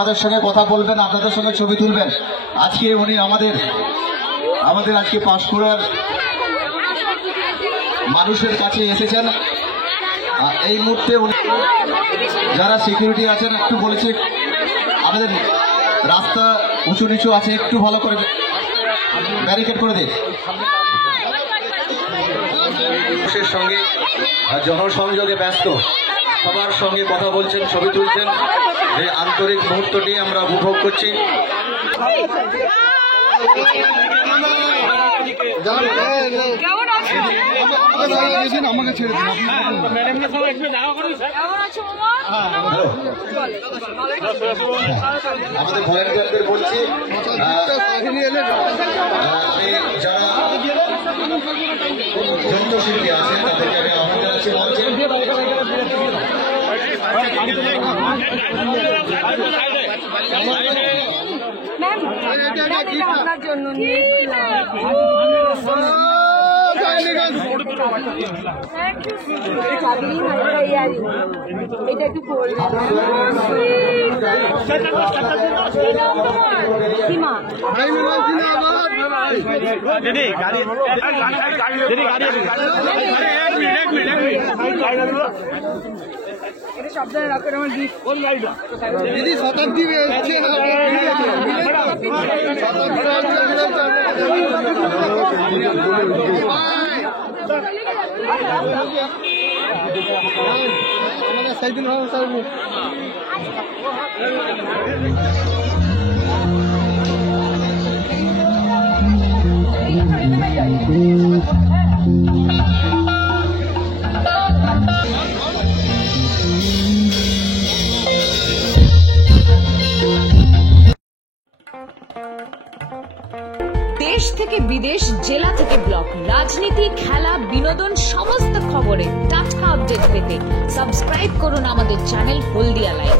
আপনাদের সঙ্গে কথা বলবেন, আপনাদের সঙ্গে ছবি তুলবেন। আজকে উনি আমাদের আজকে পাঁশকুড়ার মানুষের কাছে এসেছেন। এই মুহূর্তে যারা সিকিউরিটি আছেন একটু বলেছে আমাদের রাস্তা উঁচু নিচু আছে, একটু ভালো করে ব্যারিকেড করে দিন। মানুষের সঙ্গে জনসংযোগে ব্যস্ত, সবার সঙ্গে কথা বলছেন, ছবি তুলছেন। এই আন্তরিক মুহূর্তটি আমরা উপভোগ করছি। আমাকে ছেড়ে দিন। আমাদের ভলেন্টিয়ারদের বলছি, যারা যন্ত্রশিল্পী আছেন তাদেরকে আমি আহ্বান জানাচ্ছি মঞ্চে। আপনার জন্য এটা একটু সীমা সাবধানে রাখেন আমার দিদি শতাব্দী দেশ থেকে বিদেশ, জেলা থেকে ব্লক, রাজনীতি, খেলা, বিনোদন সমস্ত খবরে টাটকা আপডেট পেতে সাবস্ক্রাইব করুন আমাদের চ্যানেল হলদিয়া লাইভ।